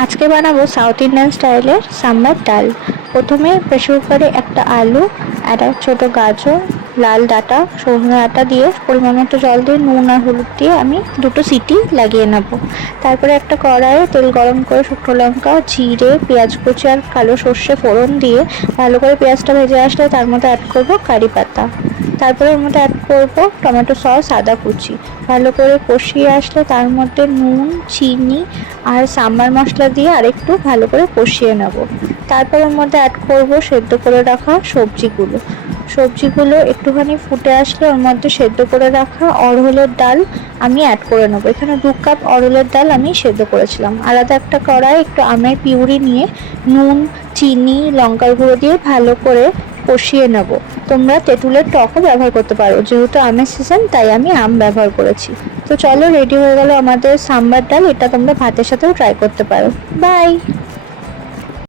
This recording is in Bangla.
আজকে বানাবো সাউথ ইন্ডিয়ান স্টাইলের সাম্বার ডাল। প্রথমে প্রেসার কুকারে একটা আলু, একটা ছোট গাজর, লাল ডাঁটা, সজনে ডাঁটা দিয়ে পরিমাণ মতো জল দিয়ে নুন আর হলুদ দিয়ে আমি দুটো সিটি লাগিয়ে নেব। তারপরে একটা কড়াইয়ে তেল গরম করে শুকনো লঙ্কা, জিরে, পেঁয়াজ কুচি আর কালো সর্ষে ফোড়ন দিয়ে ভালো করে পেঁয়াজটা ভেজে আসলে তার মধ্যে অ্যাড করবো কারি পাতা। তারপরে ওর মধ্যে অ্যাড করবো টমেটো সস, আদা কুচি। ভালো করে কষিয়ে আসলে তার মধ্যে নুন, চিনি আর সাম্বার মশলা দিয়ে আরেকটু ভালো করে কষিয়ে নেব। তারপর ওর মধ্যে অ্যাড করবো সেদ্ধ করে রাখা সবজিগুলো একটুখানি ফুটে আসলে ওর মধ্যে সেদ্ধ করে রাখা অড়হরের ডাল আমি অ্যাড করে নেবো। এখানে 2 কাপ অড়হরের ডাল আমি সেদ্ধ করেছিলাম। আলাদা একটা কড়াই একটু আমের পিউরি নিয়ে নুন, চিনি, লঙ্কার গুঁড়ো দিয়ে ভালো করে কষিয়ে নেব। তোমরা তেঁতুলের টকও ব্যবহার করতে পারো, যেহেতু আমের সিজন তাই আমি আম ব্যবহার করেছি। তো চলো, রেডি হয়ে গেল আমাদের সাম্বার ডাল। এটা তোমরা ভাতের সাথেও ট্রাই করতে পারো। বাই।